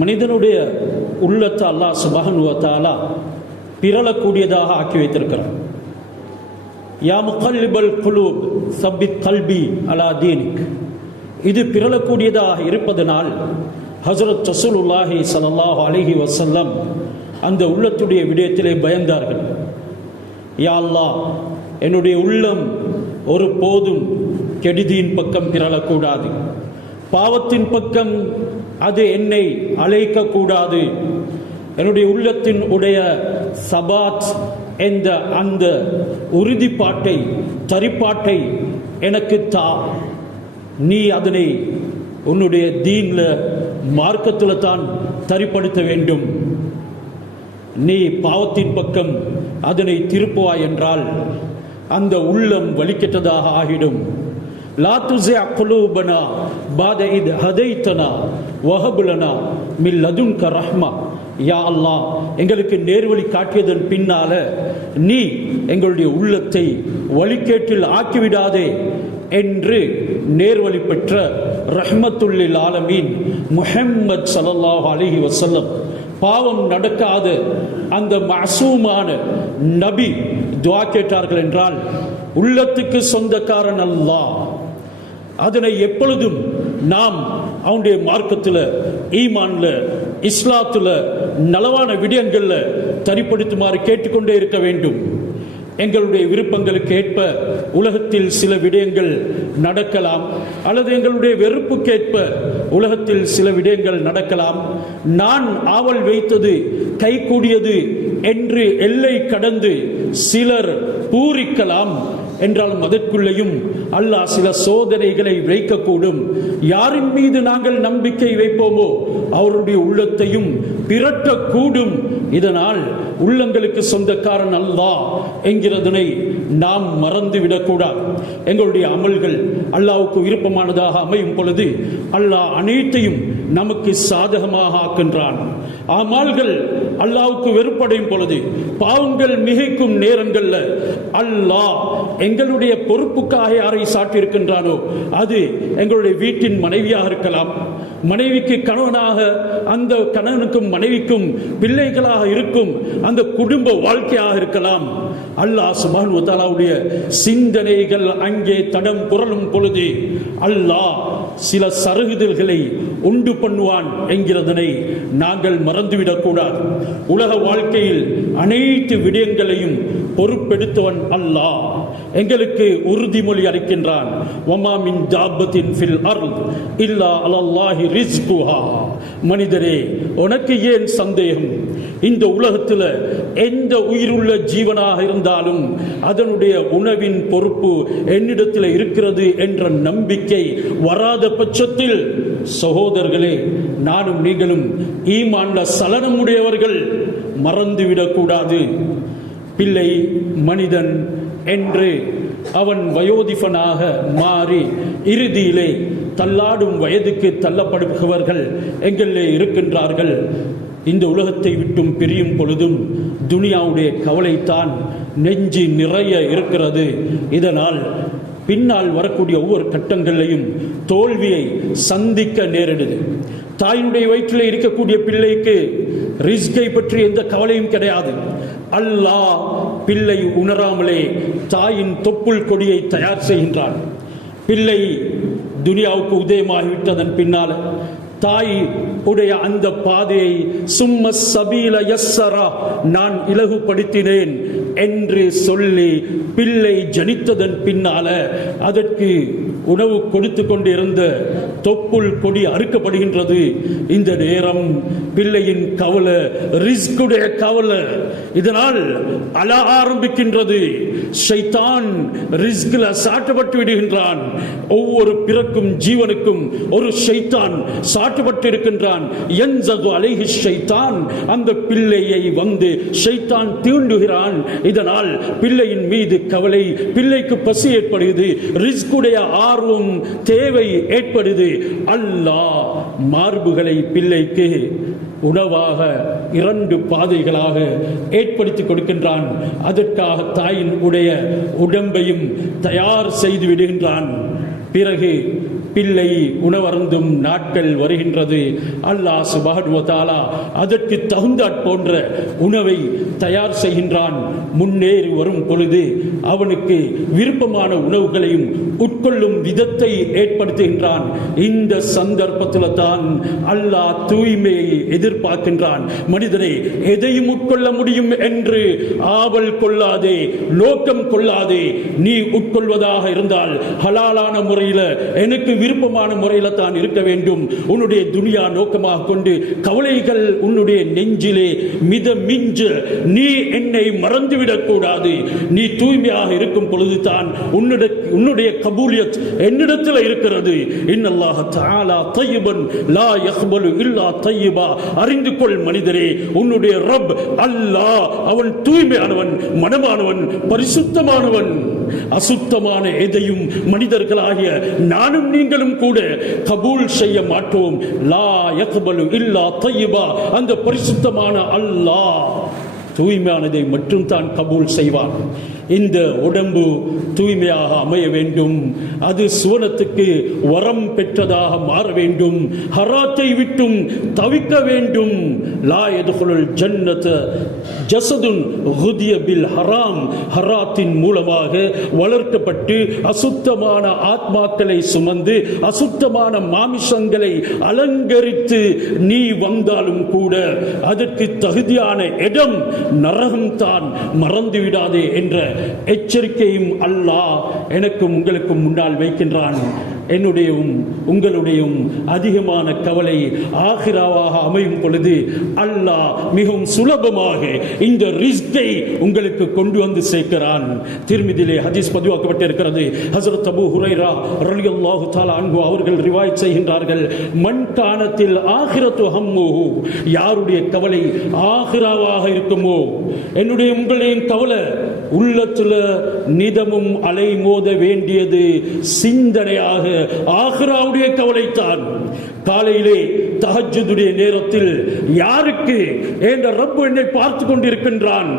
மனிதனுடைய உள்ளத்தை அல்லாஹ் சுப்ஹானஹு வ தஆலா பிறழக்கூடியதாக ஆக்கி வைத்திருக்கிறான். யா முகல்லிபல் குலூப் சப்பித் கல்பி அலா தீனிக். இது பிறழக்கூடியதாக இருப்பதனால் ஹஜ்ரத் ரசூலுல்லாஹி ஸல்லல்லாஹு அலைஹி வஸல்லம் அந்த உள்ளத்துடைய விடயத்திலே பயந்தார்கள். யா அல்லாஹ், என்னுடைய உள்ளம் ஒரு போதும் கெடுதியின் பக்கம் பிறழக்கூடாது, பாவத்தின் பக்கம் அது என்னை அழைக்கக்கூடாது. என்னுடைய உள்ளத்தின் உடைய சபாத் என்ற அந்த உறுதிப்பாட்டை, தரிப்பாட்டை எனக்கு தா. நீ அதனை உன்னுடைய தீன்ல மார்க்கத்தில் தான் தரிப்படுத்த வேண்டும். நீ பாவத்தின் பக்கம் அதனை திருப்புவாய் என்றால் அந்த உள்ளம் வலிக்கெட்டதாக ஆகிடும். லா துஸிஅ குலூபனா பாத இத் ஹதைதனா வஹப் லனா மின் லதுன்க ரஹ்மா. யா அல்லாஹ், எங்களுக்கு நேர்வழி காட்டியதன் பின்னால நீ எங்களுடைய உள்ளத்தை வழிகேட்டில் ஆக்கிவிடாதே என்று நேர்வழி பெற்ற ரஹ்மத்துல்லில் ஆலமீன் முஹம்மது ஸல்லல்லாஹு அலைஹி வஸல்லம், பாவம் நடக்காத அந்த மஅசூமான நபி துஆ கேட்டார்கள் என்றால் உள்ளத்துக்கு சொந்தக்காரன் அல்லாஹ். அதனை எப்பொழுதும் நாம் அவனுடைய மார்க்கத்தில், ஈமான்ல, இஸ்லாத்துல, நலவான விடயங்கள்ல தரிப்படுத்துமாறு கேட்டுக்கொண்டே இருக்க வேண்டும். எங்களுடைய விருப்பங்களுக்கு ஏற்ப உலகத்தில் சில விடயங்கள் நடக்கலாம், அல்லது எங்களுடைய வெறுப்புக்கேற்ப உலகத்தில் சில விடயங்கள் நடக்கலாம். நான் ஆவல் வைத்தது கைகூடியது என்று எல்லை கடந்து சிலர் பூரிக்கலாம் என்றாலும் அதற்குள்ளேயும் அல்லாஹ் சில சோதனைகளை வைக்கக்கூடும். யாரின் மீது நாங்கள் நம்பிக்கை வைப்போமோ அவருடைய உள்ளத்தையும் பிரட்டக்கூடும். இதனால் உள்ளங்களுக்கு சொந்தக்காரன் அல்லாஹ் என்கிறதனை நாம் மறந்துவிடக்கூடாது. எங்களுடைய அமல்கள் அல்லாஹ்வுக்கு விருப்பமானதாக அமையும் பொழுது அல்லாஹ் அனைத்தையும் நமக்கு சாதகமாக ஆக்கின்றான். அமல்கள் அல்லாஹ்வுக்கு வெறுப்படையும் பொழுது, பாவங்கள் மிகைக்கும் நேரங்கள்ல அல்லாஹ் எங்களுடைய பொறுப்புக்காக யாரை சாட்டியிருக்கின்றானோ அது எங்களுடைய வீட்டின் மனைவியாக இருக்கலாம், மனைவிக்கு கணவனாக, அந்த கணவனுக்கும் மனைவிக்கும் பிள்ளைகளாக இருக்கும் அந்த குடும்ப வாழ்க்கையாக இருக்கலாம். அல்லாஹ் சுப்ஹானஹு வ தஆலாவுடைய சிந்தனைகள் அங்கே தடம் புரளும் பொழுது அல்லாஹ் சில சருகுதல்களை உண்டு பண்ணுவான் என்கிறதனை நாங்கள் மறந்துவிடக்கூடாது. உலக வாழ்க்கையில் அனைத்து விடயங்களையும் பொறுப்பெடுத்தவன் அல்லாஹ் எங்களுக்கு உறுதிமொழி அளிக்கின்றான். வமா மின் தாபத்தின் ஃபில் அர்த் இல்லா அலல்லாஹி ரிஸ்குஹா. மனிதரே, உனக்கு ஏன் சந்தேகம்? இந்த உலகத்தில் எந்த உயிருள்ள ஜீவனாக இருந்தாலும் அதனுடைய உணவின் பொறுப்பு என்னிடத்தில் இருக்கிறது என்ற நம்பிக்கை வராத பட்சத்தில், சகோதரர்களே, நானும் நீங்களும் ஈமான்ல சலனமுடையவர்கள், மறந்துவிடக்கூடாது. பிள்ளை மனிதன் என்று அவன் வயோதிபனாக மாறி இறுதியிலே தள்ளாடும் வயதுக்கு தள்ளப்படுபவர்கள் எங்களிலே இருக்கின்றார்கள். இந்த உலகத்தை விட்டும் பிரியும் பொழுதும் துனியாவுடைய கவலைத்தான் நெஞ்சு நிறைய இருக்கிறது. இதனால் பின்னால் வரக்கூடிய ஒவ்வொரு கட்டங்களையும் தோல்வியை சந்திக்க நேரிடுது. தாயினுடைய வயிற்றிலே இருக்கக்கூடிய பிள்ளைக்கு ரிஸ்கை பற்றி எந்த கவலையும் கிடையாது. அல்லாஹ் பிள்ளை உணராமலே தாயின் தொப்புள் கொடியை தயார் செய்கின்றான். பிள்ளை துனியாவுக்கு உதயமாகிவிட்டதன் பின்னால் தாய் உடைய அந்த பாதையை சும்ம சபீல யஸ்ஸரா, நான் இலகுபடுத்தினேன் என்று சொல்லி பிள்ளை ஜனித்ததன் பின்னால அதற்கு உணவு கொடுத்து கொண்டிருந்த தொப்புள் கொடி அறுக்கப்படுகின்றது. இந்த நேரம் பிள்ளையின் கவலை, ரிஸ்குடைய கவலை, இதனால் அழ ஆரம்பிக்கின்றது. ஷைத்தான் ரிஸ்கில் சாட்டப்பட்டு விடுகின்றான். ஒவ்வொரு பிறக்கும் ஜீவனுக்கும் ஒரு ஷைத்தான் சாட்டப்பட்டு இருக்கின்றான். யன்ஸகு அலைஹி ஷைத்தான், அந்த பிள்ளையை வந்து ஷைத்தான் தீண்டுகிறான். இதனால் பிள்ளையின் மீது கவலை, பிள்ளைக்கு பசி ஏற்படுகிறது, ரிஸ்குடைய ஆர்வம், தேவை ஏற்படுது. அல்லாஹ் மார்புகளை பிள்ளைக்கு உணவாக 2 பாதைகளாக ஏற்படுத்தி கொடுக்கின்றான். அதற்காக தாயின் உடைய உடம்பையும் தயார் செய்து விடுகின்றான். பிறகு பிள்ளை உணவருந்தும் நாட்கள் வருகின்றது. அல்லாஹ் சுப்ஹானஹு வ தஆலா அதற்கு தகுந்தாற் போன்ற உணவை தயார் செய்கின்றான். முன்னேறி வரும் பொழுது அவனுக்கு விருப்பமான உணவுகளையும் உட்கொள்ளும் விதத்தை ஏற்படுத்துகின்றான். இந்த சந்தர்ப்பத்தில் தான் அல்லாஹ் தூய்மையை எதிர்பார்க்கின்றான். மனிதனை எதையும் உட்கொள்ள முடியும் என்று ஆவல் கொள்ளாதே, நோக்கம் கொள்ளாதே. நீ உட்கொள்வதாக இருந்தால் ஹலாலான முறையில், எனக்கு விருப்பமான முறையில் தான் இருக்க வேண்டும். உன்னுடைய துனியா நோக்கமாக கொண்டு கவலைகள் உன்னுடைய நெஞ்சிலே மிஞ்ச நீ என்னை மறந்துவிடக் கூடாது. நீ தூய்மையாக இருக்கும் பொழுதுதான் உன்னுடைய கபூலியத் என்னிடத்தில் இருக்கிறது. இன்னல்லாஹ தஆலா தய்யிபன் லா யக்பலு இல்லா தய்யிபா. அறிந்து கொள் மனிதரே, உன்னுடைய ரப் அல்லாஹ் அவன் தூய்மையானவன், மனமானவன், பரிசுத்தமானவன். அசுத்தமான எதையும் மனிதர்களாகிய நானும் நீங்களும் கூட கபூல் செய்ய மாட்டோம். லா யக்பலு இல்லா தய்யிபா. அந்த பரிசுத்தமான அல்லாஹ் தூய்மையானதை மட்டும் தான் கபூல் செய்வான். இந்த உடம்பு தூய்மையாக அமைய வேண்டும். அது சுவனத்துக்கு வரம் பெற்றதாக மாற வேண்டும். ஹராத்தை விட்டும் தவிக்க வேண்டும். லா யதுகுலுல் ஜன்னத ஜஸதுன் குதிய பில் ஹராம். ஹராத்தின் மூலமாக வளர்க்கப்பட்டு அசுத்தமான ஆத்மாக்களை சுமந்து அசுத்தமான மாமிசங்களை அலங்கரித்து நீ வந்தாலும் கூட அதற்கு தகுதியான இடம் நரகம்தான், மறந்து விடாதே என்ற எச்சரிக்கையும் அல்லாஹ் எனக்கும் உங்களுக்கும் முன்னால் வைக்கின்றான். என்னுடையும் உங்களுடையும் அதிகமான கவலை ஆகிராவாக அமையும் பொழுது அல்லாஹ் மிகவும் சுலபமாக இந்த ரிஸ்கை உங்களுக்கு கொண்டு வந்து சேர்க்கிறான். திருமிதிலே ஹதீஸ் பதிவாக்கப்பட்டிருக்கிறது. ஹஸரத் அபூ ஹுரைரா ரலியல்லாஹு தஆலா அன்ஹு அவர்கள் ரிவாயத் செய்கின்றார்கள், மன் கானத்தில் ஆகிரத்து ஹம்முஹு. யாருடைய கவலை ஆகிராவாக இருக்குமோ, என்னுடைய உங்களையும் கவலை உள்ளத்துல நிதமும் அலை மோத வேண்டியது சிந்தனையாக ஆகிராவுடைய கவலைத்தான். காலையிலே தஹஜ்ஜுடைய நேரத்தில் யாருக்கு என்ற ரப்பு என்னை பார்த்து கொண்டிருக்கின்றான்,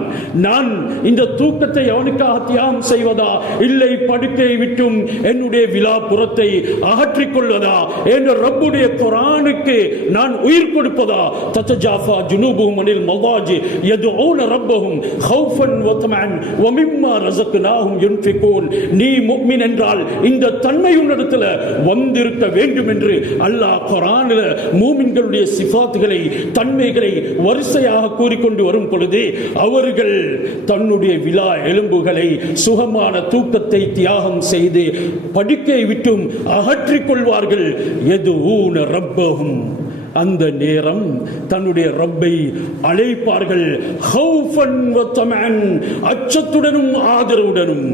நான் இந்த தூக்கத்தை அவனுக்காக தியாகம் செய்வதா, இல்லை படுக்கையை விட்டும் என்னுடைய விலாப்புறத்தை அகற்றிக் கொள்வதா, என்ற ரப்புடைய குர்ஆனுக்கு நான் உயிர் கொடுப்பதா. தத்தஜாஃபா ஜுனூபுஹும் அனில் மவாஜி யதுஊன ரப்பஹும் ஹௌஃபன் வ தமஅன் வ மிம்மா ரஸக்னாஹும் யுன்ஃபிகூன். நீ முஃமின் என்றால் இந்த தன்மை உன்னிடத்தில் வந்திருக்க வேண்டும் என்று அல்லாஹ் குர்ஆனில் மூமின்களுடைய சிஃபாத்துகளை, தன்மைகளை வரிசையாக கூறிக்கொண்டு வரும் பொழுது அவர்கள் தன்னுடைய விலா எலும்புகளை சுகமான தூக்கத்தை தியாகம் செய்து படுக்கையை விட்டும் அகற்றிக் கொள்வார்கள். யதுஊன ரப்பஹும். அந்த நேரம் தன்னுடைய ரப்பை அழைப்பார்கள். ஹௌஃபன் வ தமஅன். அச்சத்துடனும் ஆதரவுடனும்.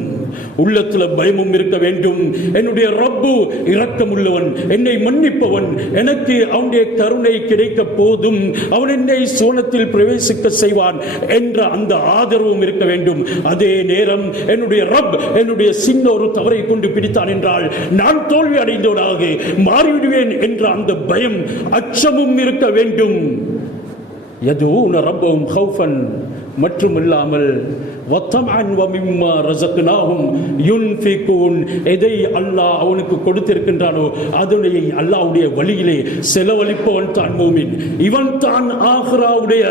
உள்ளத்தில் பயமும் இருக்க வேண்டும். என்னுடைய ரப்பு இரக்கமுள்ளவன், என்னை மன்னிப்பவன், எனக்கு அவனுடைய கருணை கிடைக்க போதும், அவன் என்னை சுவனத்தில் பிரவேசிக்க செய்வான் என்ற அந்த ஆதரவும் இருக்க வேண்டும். அதே நேரம் என்னுடைய ரப் என்னுடைய சின்ன ஒரு தவறை கொண்டு பிடித்தான் என்றால் நான் தோல்வி அடைந்தவனாக மாறிவிடுவேன் என்ற அந்த பயம், அச்சமும் இருக்க வேண்டும். யதுஊன ரப்பஹும் ஹௌஃபன் மட்டுமில்லாமல் வத்தமஅன் வ மிம்மா ரஸக்னாஹும் யுன்ஃபிகூன். எதை அல்லாஹ் அவனுக்கு கொடுத்திருக்கின்றானோ அதனை அல்லாஹ்வுடைய வழியிலே செலவழிப்பவன் தான் மூமின். இவன் தான் ஆகிராவுடைய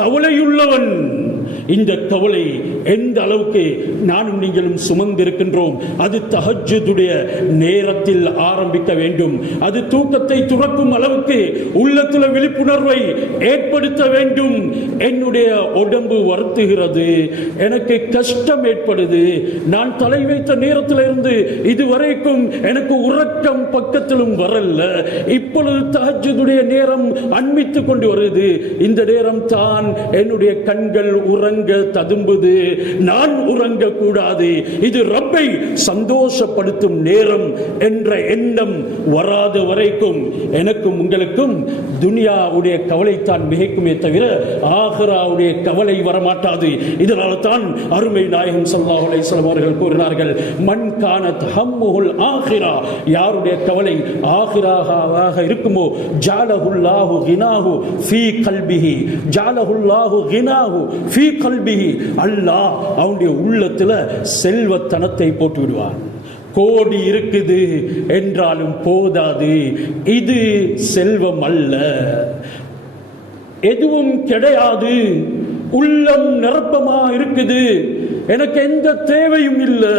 கவலையுள்ளவன். இந்த கவலை எந்த அளவுக்கு நானும் நீங்களும் சுமந்திருக்கின்றோம். அது தஹஜ்ஜுடைய நேரத்தில் ஆரம்பிக்க வேண்டும். அது தூக்கத்தை துறக்கும் அளவுக்கு உள்ளத்தில் விழிப்புணர்வை ஏற்படுத்த வேண்டும். என்னுடைய உடம்பு வருத்துகிறது, எனக்கு கஷ்டம் ஏற்படுது, நான் தலை வைத்த நேரத்தில் இருந்து இதுவரைக்கும் எனக்கு உறக்கம் பக்கத்திலும் வரல, இப்பொழுது தஹஜ்ஜுடைய நேரம் அண்மித்துக் கொண்டு வருது, இந்த நேரம் தான் என்னுடைய கண்கள் உறங்க ததும்புது, நான் உறங்க கூடாது, இது ரப்பை சந்தோஷப்படுத்தும் நேரம் என்ற எண்ணம் வராத வரைக்கும் எனக்கும் உங்களுக்கும் துனியாவுடைய கவலைத்தான் மிகைக்குமே தவிர ஆகிராவுடைய கவலை வரமாட்டாது. இதனால தான் அருமை நாயகம் ஸல்லல்லாஹு அலைஹி வஸல்லம் அவர்கள் கூறினார்கள், மன் கானத் ஹம்முல் ஆகிரா. யாருடைய கவலை ஆகிராவாக இருக்குமோ ஜஅலஹுல்லாஹு கினாஹு ஃபீ கல்பிஹி. ஜஅலஹுல்லாஹு கினாஹு ஃபீ கல்பிஹி. அல்லாஹ் அவனுடைய உள்ளத்தில் செல்வத்தனத்தை போட்டு விடுவார். கோடி இருக்குது என்றாலும் போதாது. இது செல்வம் அல்ல, எதுவும் கிடையாது. உள்ளம் நிரப்பமா இருக்குது, எனக்கு எந்த தேவையும் இல்லை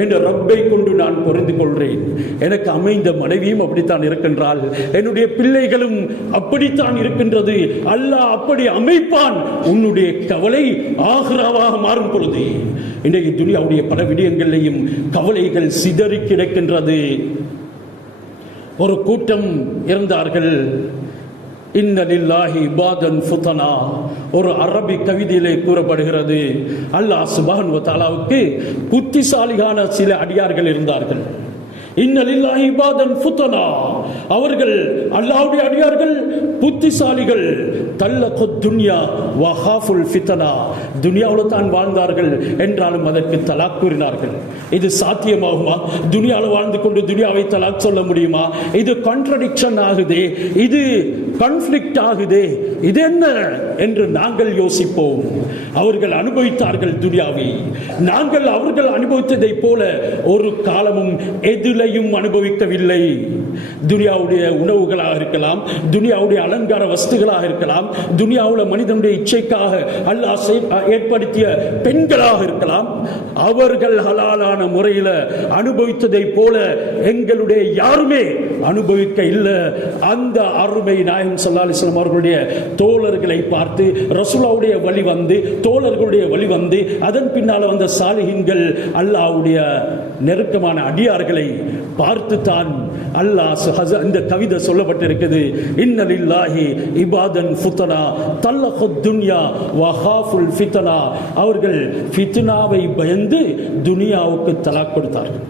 என்ற ரப்பை கொண்டு நான் புரிந்து கொள்றேன். எனக்கு அமைந்த மனைவியும் அப்படித்தான் இருக்கின்றாள், என்னுடைய பிள்ளைகளும் அப்படித்தான் இருக்கின்றது. அல்லாஹ் அப்படி அமைப்பான். உன்னுடைய கவலை ஆகிராவாக மாறும் பொழுது இன்றைக்கு துனியாவுடைய பல விடயங்களையும் கவலைகள் சிதறி கிடக்கின்றது. ஒரு கூட்டம் இருந்தார்கள், இன்ன லில்லாஹி இபாதன் ஃபுதனா. ஒரு அரபி கவிதையிலே கூறப்படுகிறது, அல்லாஹ் சுப்ஹானஹு வ தஆலாவுக்கு புத்திசாலியான சில அடியார்கள் இருந்தார்கள். இன்ன லில்லாஹி இபாதன் ஃபுதனா, அவர்கள் அல்லாஹ்வுடைய அடியார்கள், புத்திசாலிகள். தல்லகுத் துன்யா வ ஹாஃபுல் ஃபித்னா, துனியாவில் தான் வாழ்ந்தார்கள் என்றாலும் அதற்கு தலாக் கூறினார்கள். இது சாத்தியமாகுமா? துனியாவில் வாழ்ந்து கொண்டு துனியாவை தலாக் சொல்ல முடியுமா? இது கான்ட்ரடிக்ஷன் ஆகுதே, இது கான்ஃப்ளிக்ட் ஆகுதே, இது என்ன என்று நாங்கள் யோசிப்போம். அவர்கள் அனுபவித்தார்கள் துனியாவை. நாங்கள் அவர்கள் அனுபவித்ததை போல ஒரு காலமும் எதிலையும் அனுபவிக்கவில்லை. துனியாவுடைய உணவுகளாக இருக்கலாம், துனியாவுடைய அலங்கார வஸ்துகளாக இருக்கலாம், துனியாவுல மனிதனுடைய இச்சைக்காக அல்லாஹ் ஏற்படுத்திய பெண்களாக இருக்கலாம். அவர்கள் ஹலாலான முறையில் அனுபவித்ததை போல எங்களுடைய யாருமே அனுபவிக்க இல்லை. அந்த அருமை நாயகம் ஸல்லல்லாஹு அலைஹி வஸல்லம் அவர்களுடைய தோழர்களை பார்த்து ரசூலுல்லாஹ்வுடைய வழி வந்து, தோழர்களுடைய வழி வந்து, அதன் பின்னால் வந்த சாலிஹீன்கள் அல்லாஹ்வுடைய நெருக்கமான அடியார்களை பார்த்து தான் அல்லாஹ் இந்த கவிதை சொல்லப்பட்டிருக்கிறது. இன்ன லில்லாஹி இபாதன் ஃபுதனா தல்லகுத் துன்யா வ ஹாஃபுல் ஃபித்னா. அவர்கள் ஃபித்னாவை பயந்து துனியாவுக்கு தலாக் கொடுத்தார்கள்.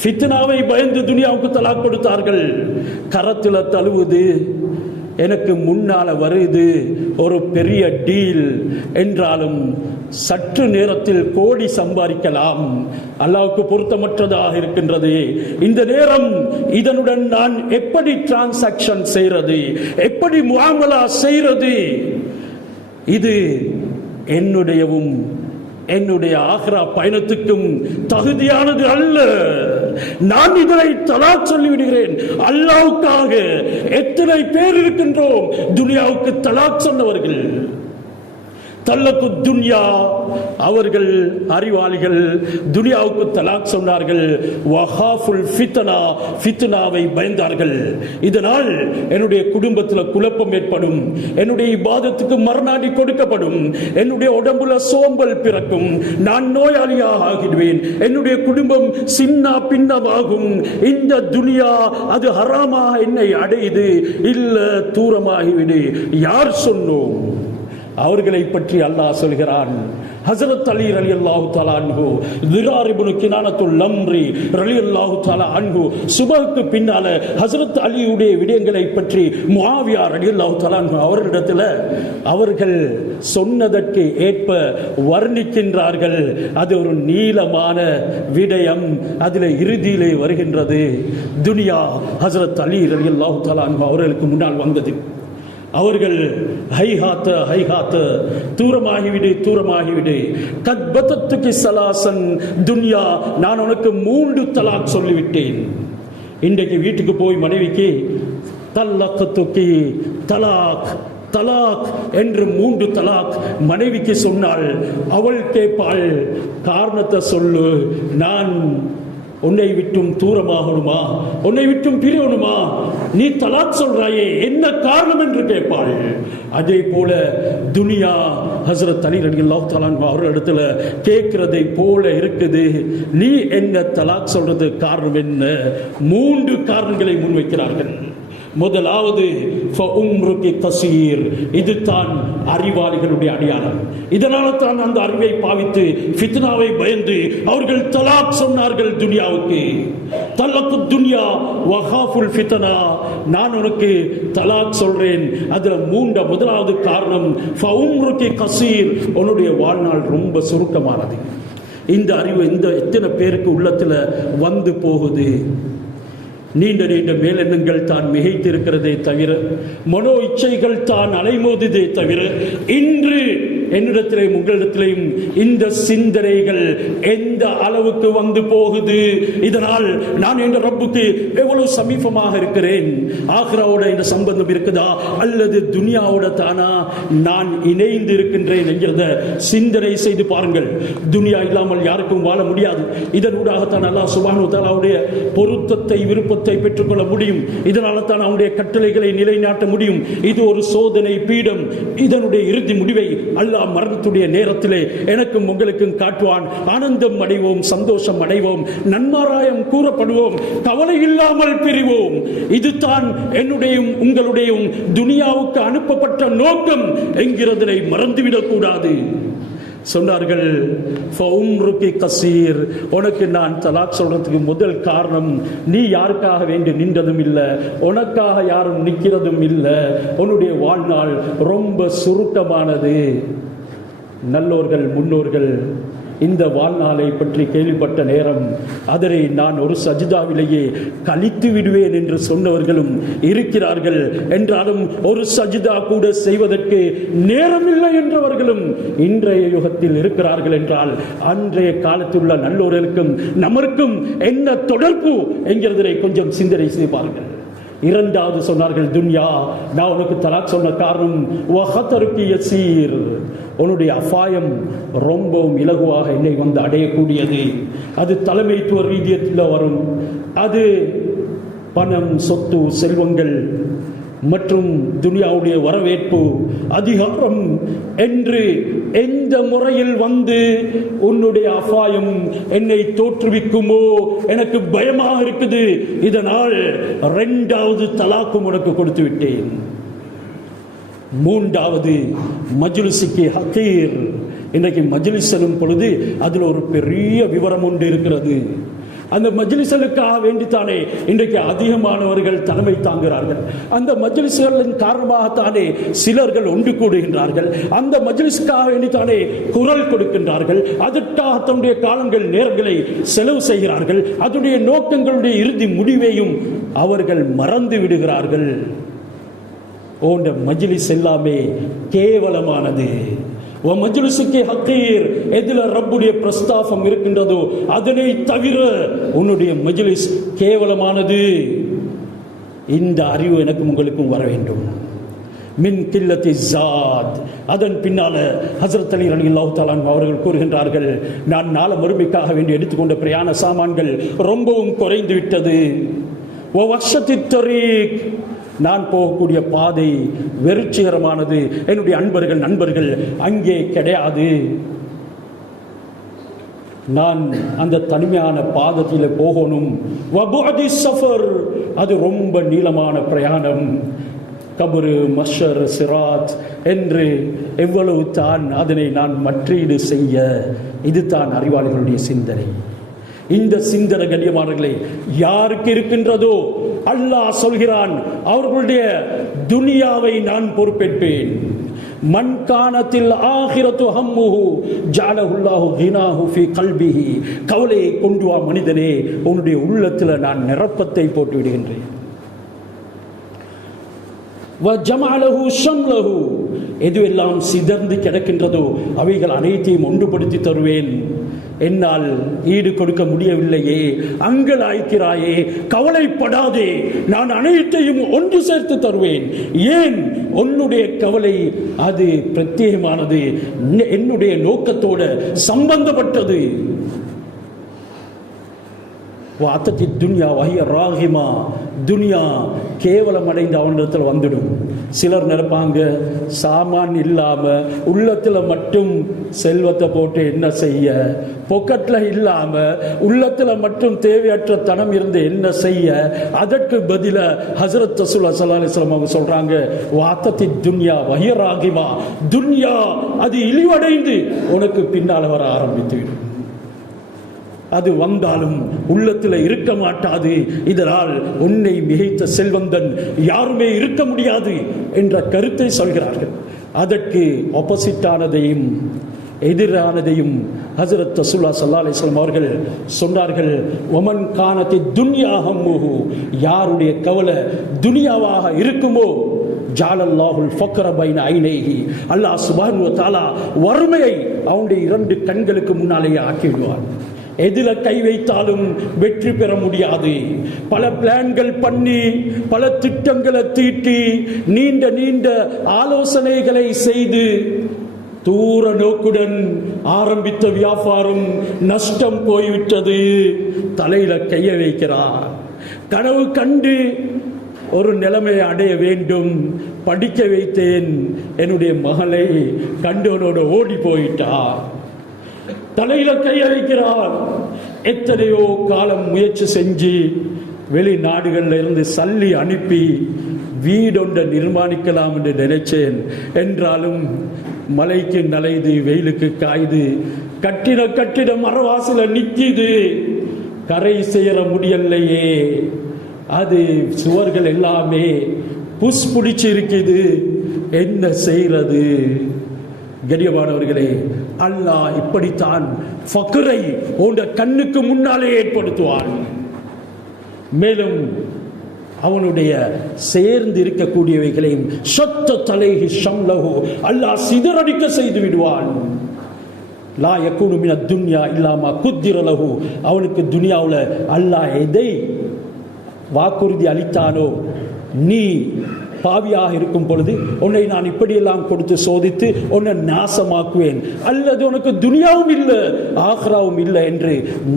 ஃபித்னாவை பயந்து துனியாவுக்கு தலாக் கொடுத்தார்கள். கரத்துல தழுவுது, எனக்கு முன்னால வருது ஒரு பெரிய டீல் என்றாலும் சற்று நேரத்தில் கோடி சம்பாதிக்கலாம், அல்லாஹ்வுக்கு பொருத்தமற்றதாக இருக்கின்றது. இந்த நேரம் இதனுடன் நான் எப்படி டிரான்சாக்சன் செய்யறது, எப்படி முஆமலா செய்யறது? இது என்னுடையவும் என்னுடைய ஆக்ரா பயணத்துக்கும் தகுதியானது அல்ல. நான் இதனை தலாக் சொல்லிவிடுகிறேன். அல்லாஹ்வுக்காக எத்தனை பேர் இருக்கின்றோம் துனியாவுக்கு தலாக் சொன்னவர்கள்? தல்லகு துன்யா, அவர்கள் அறிவாளிகள், துனியாவுக்கு தலாக் சொன்னார்கள். வஹாஃபுல் ஃபித்னா, ஃபித்னாவை பயந்தார்கள். இதனால் என்னுடைய குடும்பத்தில் குழப்பம் ஏற்படும், என்னுடைய இபாதத்துக்கு மறுநாடி கொடுக்கப்படும், என்னுடைய உடம்புல சோம்பல் பிறக்கும், நான் நோயாளியாக ஆகிடுவேன், என்னுடைய குடும்பம் சின்ன பின்னமாகும். இந்த துனியா அது ஹராமாக என்னை அடையுது, இல்ல தூரமாகிவிடு. யார் சொன்னோம்? அவர்களை பற்றி அல்லாஹ் சொல்கிறான். ஹஜ்ரத் அலி ரலியல்லாஹு தஆலா அன்ஹு, திரார் இப்னு கினானத்துல் அம்ரி ரலியல்லாஹு தஆலா அன்ஹு, சுபஹுக்கு பின்னால ஹஜ்ரத் அலியுடைய விடயங்களை பற்றி முஆவியா ரலியல்லாஹு தஆலா அன்ஹு அவர்களிடத்தில் அவர்கள் சொன்னதற்கு ஏற்ப வர்ணிக்கின்றார்கள். அது ஒரு நீளமான விடயம். அதில் இறுதியிலே வருகின்றது, துனியா ஹஜ்ரத் அலி ரலியல்லாஹு தஆலா அன்ஹு அவர்களுக்கு முன்னால் வந்தது. அவர்கள் ஹைஹாத்த ஹைஹாத்த, தூரமாகிவிடு தூரமாகிவிடு, கத்பதத்துக்கு சலாசன் துன்யா, நான் உனக்கு 3 தலாக் சொல்லிவிட்டேன். இன்றைக்கு வீட்டுக்கு போய் மனைவிக்கு தல்லகத்துக்கு தலாக் தலாக் என்று 3 தலாக் மனைவிக்கு சொன்னால் அவள் கேட்பாள், காரணத்தை சொல்லு, நான் உன்னை விட்டும் தூரமாகணுமா, உன்னை விட்டும் பிரியணுமா, நீ தலாக் சொல்றாயே என்ன காரணம் என்று கேட்பாள். அதே போல துனியா ஹஜ்ரத் அலி ரலியல்லாஹு தஆலா அன்ஹு அவர்களிடத்துல கேட்கிறதை போல இருக்குது. நீ என்ன தலாக் சொல்றது காரணம் என்ன? 3 காரணங்களை முன்வைக்கிறார்கள். முதலாவது கசீர், இது தான் அறிவாளிகளுடைய அடையாளம். இதனால தான் அந்த அறிவை பாவித்து ஃபித்னாவை பயந்து அவர்கள் தலாக் சொன்னார்கள் துனியாவுக்கு. தலக்கு துன்யா வஹாஃபுல் ஃபித்னா, நான் உனக்கு தலாக் சொல்றேன். அதுல முதலாவது காரணம் கசீர், உன்னுடைய வாழ்நாள் ரொம்ப சுருக்கமானது. இந்த அறிவு எத்தனை பேருக்கு உள்ளத்துல வந்து போகுது? நீண்ட நீண்ட மேலெண்ணங்கள் தான் மிகைத்திருக்கிறதே தவிர, மனோ இச்சைகள் தான் அலைமோதுதே தவிர, இன்று என்னிடத்திலேயும் உங்களிடத்திலேயும் இந்த சிந்தனைகள் எந்த அளவுக்கு வந்து போகுது? இதனால் நான் என்ற ரப்புக்கு எவ்வளவு சமீபமாக இருக்கிறேன்? ஆக்ராவோட இந்த சம்பந்தம் இருக்குதா அல்லது துனியாவோட தானா நான் இணைந்து இருக்கின்றேன் என்கிறத சிந்தனை செய்து பாருங்கள். துனியா இல்லாமல் யாருக்கும் வாழ முடியாது. இதனூடாகத்தான் அல்லாஹ் சுப்ஹானஹு வ தஆலாவுடைய பொருத்தத்தை விருப்பத்தை பெற்றுக்கொள்ள முடியும். இதனால தான் அவனுடைய கட்டளைகளை நிலைநாட்ட முடியும். இது ஒரு சோதனை பீடம். இதனுடைய இறுதி முடிவை அல்லாஹ் மரணத்துடைய நேரத்திலே எனக்கும் உங்களுக்கும் காட்டுவான். ஆனந்தம் அடைவோம், சந்தோஷம் அடைவோம், நன்மாராயம் கூறப்படுவோம், கவலை இல்லாமல் பிரிவோம். இதுதான் என்னுடைய உங்களுடைய துனியாவுக்கு அனுப்பப்பட்ட நோக்கம் என்கிறதை மறந்துவிடக் கூடாது. சொன்னார்கள், உனக்கு நான் தலாக் சொல்றதுக்கு முதல் காரணம், நீ யாருக்காக வேண்டி நின்றதும் இல்லை, உனக்காக யாரும் நிற்கிறதும் இல்லை, உன்னுடைய வாழ்நாள் ரொம்ப சுருக்கமானது. நல்லோர்கள் முன்னோர்கள் இந்த வாழ்நாளை பற்றி கேள்விப்பட்ட நேரம் அதனை நான் ஒரு சஜிதாவிலேயே கழித்து விடுவேன் என்று சொன்னவர்களும் இருக்கிறார்கள். என்றாலும் ஒரு சஜிதா கூட செய்வதற்கு நேரமில்லை என்றவர்களும் இன்றைய யுகத்தில் இருக்கிறார்கள். என்றால் அன்றைய காலத்தில் உள்ள நல்லோர்களுக்கும் நமக்கும் என்ன தொடர்பு என்கிறதை கொஞ்சம் சிந்தனை செய்து பாருங்கள். இரண்டாவது சொன்னார்கள், துன்யா நான் உனக்கு தலாக் சொன்ன காரணம் வஹதருக்கு யசீர், உன்னுடைய அபாயம் ரொம்பவும் இலகுவாக என்னை வந்து அடையக்கூடியது. அது தலைமைத்துவ ரீதியத்தில் வரும். அது பணம், சொத்து, செல்வங்கள் மற்றும் துனியாவுடைய வரவேற்பு, அதிகாரம் என்று எந்த முறையில் வந்து உன்னுடைய அபாயம் என்னை தோற்றுவிக்குமோ எனக்கு பயமாக இருக்குது. இதனால் இரண்டாவது தலாக்கும் உனக்கு கொடுத்து விட்டேன். மூன்றாவது மஜ்லிஸுக்கு ஹகீர். இன்றைக்கு மஜ்லிஸ் செல்லும் பொழுது அதில் ஒரு பெரிய விவரம் ஒன்று இருக்கிறது. அந்த மஜ்லிஸ்களுக்காக வேண்டித்தானே இன்றைக்கு அதிகமானவர்கள் தலைமை தாங்குகிறார்கள். அந்த மஜ்லிஸ்களின் காரணமாகத்தானே சிலர்கள் ஒன்று கூடுகின்றார்கள். அந்த மஜ்லிஸ்க்காக வேண்டித்தானே குரல் கொடுக்கின்றார்கள். அதற்காக தன்னுடைய காலங்கள் நேரங்களை செலவு செய்கிறார்கள். அதனுடைய நோக்கங்களுடைய இறுதி முடிவையும் அவர்கள் மறந்து விடுகிறார்கள். ஓண்ட மஜ்லிஸ் எல்லாமே கேவலமானது. மஜ்லிஸுக்கு ஹகீர், எதில ரப்புடைய பிரஸ்தாபம் இருக்கின்றதோ அதனை தவிர உன்னுடைய மஜ்லிஸ் கேவலமானது. இந்த அறிவு எனக்கும் உங்களுக்கும் வர வேண்டும். மின் கில்லத்தி ஜாத். அதன் பின்னால ஹஜ்ரத் அலி ரலியல்லாஹு தஆலா அவர்கள் கூறுகின்றார்கள், நான் நாள மறுமைக்காக வேண்டி எடுத்துக்கொண்ட பிரயாண சாமான்கள் ரொம்பவும் குறைந்து விட்டது. நான் போகக்கூடிய பாதை வெறுச்சிகரமானது. என்னுடைய நண்பர்கள் அங்கே கிடையாது. நான் அந்த தனிமையான பாதத்தில் போகணும். அது ரொம்ப நீளமான பிரயாணம். கபரு, மஷர், சிராத் என்று எவ்வளவு தான் அதனை நான் மற்றீடு செய்ய. இதுதான் அறிவாளிகளுடைய சிந்தனை. இந்த சிந்தனை கண்ணியமானவர்களே யாருக்கு இருக்கின்றதோ அல்லாஹ் சொல்கிறான், அவர்களுடைய துனியாவை நான் பொறுப்பேற்பேன். மன் கானத்தில் ஆகிரத்து ஹம்முஹு ஜஅலஹுல்லாஹு கினாஹு ஃபீ கல்பிஹி. கவலையை கொண்டு வா மனிதனே, உன்னுடைய உள்ளத்தில் நான் நிரப்பத்தை போட்டு விடுகின்றேன். வஜமஅலஹு ஷம்லஹு. எதுவெல்லாம் சிதறந்து கிடக்கின்றதோ அவைகள் அனைத்தையும் ஒன்றுபடுத்தி தருவேன். என்னால் ஈடு கொடுக்க முடியவில்லையே, அங்கலாய்க்கிறாயே, கவலைப்படாதே, நான் அனைத்தையும் ஒன்று சேர்த்து தருவேன். ஏன்? உன்னுடைய கவலை அது பிரத்யேகமானது, என்னுடைய நோக்கத்தோடு சம்பந்தப்பட்டது. வாத்தத்தி துன்யா வஹிய ராகிமா. துனியா கேவலம் அடைந்த அவனிடத்தில் வந்துடும். சிலர் நினைப்பாங்க, சாமான் இல்லாம உள்ளத்துல மட்டும் செல்வத்தை போட்டு என்ன செய்ய, பொக்கெட்ல இல்லாம உள்ளத்துல மட்டும் தேவையற்ற தனம் இருந்து என்ன செய்ய. அதற்கு பதில ஹஜ்ரத் ரசூலுல்லாஹி ஸல்லல்லாஹு அலைஹி வஸல்லம் அவங்க சொல்றாங்க, வாத்தத்தி துன்யா வஹிய ராகிமா. துன்யா அது இழிவடைந்து உனக்கு பின்னால் வர ஆரம்பித்துவிடும். அது வந்தாலும் உள்ளத்தில் இருக்க மாட்டாது. இதனால் உன்னை மிகைத்த செல்வந்தன் யாருமே இருக்க முடியாது என்ற கருத்தை சொல்கிறார்கள். அதற்கு ஆப்போசிட்டானதையும் எதிரானதையும் ஹஜ்ரத் ரசூலுல்லாஹி ஸல்லல்லாஹு அலைஹி வஸல்லம் அவர்கள் சொன்னார்கள், வமன் கானத்தி துன்யா ஹம்முஹு. யாருடைய கவலை துனியாவாக இருக்குமோ ஜாலல்லாஹுல் ஃபக்ர பைன ஐனைஹி, அல்லாஹ் சுப்ஹானஹு வ தஆலா வறுமையை அவனுடைய 2 கண்களுக்கு முன்னாலேயே ஆக்கிடுவான். எதில கை வைத்தாலும் வெற்றி பெற முடியாது. பல பிளான்கள் பண்ணி, பல திட்டங்களை தீட்டி, நீண்ட நீண்ட ஆலோசனைகளை செய்து, தூர நோக்குடன் ஆரம்பித்த வியாபாரம் நஷ்டம் போய்விட்டது. தலையில கைய வைக்கிறார். கனவு கண்டு ஒரு நிலைமையை அடைய வேண்டும், படிக்க வைத்தேன், என்னுடைய மகளை கண்டவனோட ஓடி போயிட்டார். தலையில கைய வைக்கிறார். எத்தனையோ காலம் முயற்சி செஞ்சு வெளிநாடுகளில் இருந்து சல்லி அனுப்பி வீடொன்றை நிர்மாணிக்கலாம் என்று நினைச்சேன். என்றாலும் மலைக்கு நலைது, வெயிலுக்கு காய்து, கட்டிட மரவாசில நிக்கிது, கரை சேர முடியலையே. அது சுவர்கள் எல்லாமே புஷ் பிடிச்சு இருக்குது. என்ன செய்யறது? கண்ணியமானவர்களே, அல்லாஹ் இப்படித்தான் ஃபக்ரை உங்க கண்ணுக்கு முன்னாலே ஏற்படுத்துவான். மேலும் அவனுடைய சேர்ந்து இருக்கக்கூடியவைகளையும் ஷத்த தலைஹி ஷம்லஹு, அல்லாஹ் சிதறடிக்க செய்து விடுவான். லா யகுனு மினத் துன்யா இல்லா மா குத்திர லஹு, அவனுக்கு துனியாவுல அல்லாஹ் எதை வாக்குறுதி அளித்தானோ, நீ பாவியாக இருக்கும் பொழுது உன்னை நான் இப்படியெல்லாம் கொடுத்து சோதித்து உன்னை நாசமாக்குவேன், அல்லது உனக்கு துனியாவும் இல்லை ஆக்ராவும் இல்லை என்று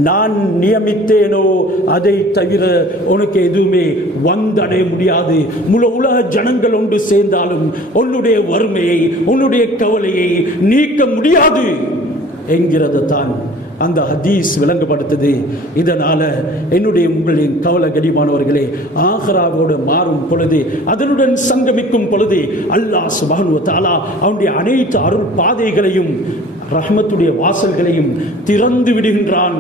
நான் நியமித்தேனோ அதை தவிர உனக்கு எதுவுமே வந்தடைய முடியாது. முழு உலக ஜனங்கள் ஒன்று சேர்ந்தாலும் உன்னுடைய வறுமையை, உன்னுடைய கவலையை நீக்க முடியாது என்கிறது தான் அந்த ஹதீஸ் விளங்கப்படுத்துது. இதனால என்னுடைய உங்களின் கவலை கடிமானவர்களே, ஆஹ்ராவோடு மாறும் பொழுது, அதனுடன் சங்கமிக்கும் பொழுது அல்லாஹ் சுப்ஹானஹு வ தஆலா அவனுடைய அனைத்து அருள் பாதைகளையும் ரஹ்மத்துடைய வாசல்களையும் திறந்து விடுகின்றான்.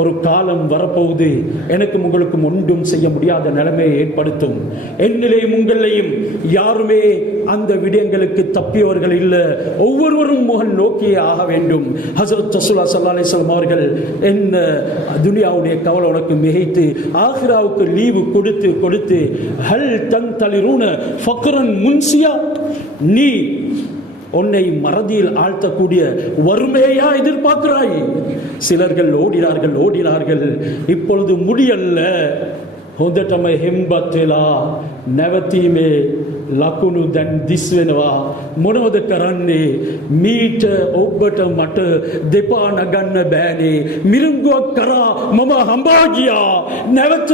ஒரு காலம் வரப்போகுது, எனக்கும் உங்களுக்கும் ஒன்றும் செய்ய முடியாத நிலைமையை ஏற்படுத்தும். என்னிலையும் உங்களையும் யாருமே அந்த விடயங்களுக்கு தப்பியவர்கள் இல்லை. ஒவ்வொருவரும் முகன் நோக்கியே ஆக வேண்டும். ஹஸரத் ரசூலுல்லாஹி ஸல்லல்லாஹு அலைஹி வஸல்லம் அவர்கள் என்ன துனியாவுடைய கவலை உனக்கு மிகைத்து ஆகிராவுக்கு லீவு கொடுத்து ஹல் தன்தலிரூன ஃபக்ரன் முன்சியா, நீ உன்னை மறதியில் ஆழ்த்தக்கூடிய வறுமையா எதிர்பார்க்கிறாய்? சிலர்கள் ஓடினார்கள், இப்பொழுது முடியல்ல. හොඳටම හෙම්බත් වෙලා නැවතීමේ ලකුණු දැන් දිස් වෙනවා. මොනවද කරන්නේ? මීට ඔබට මට දෙපා නගන්න බෑනේ. මිරිඟුවක් කරා මම හඹා ගියා. නැවත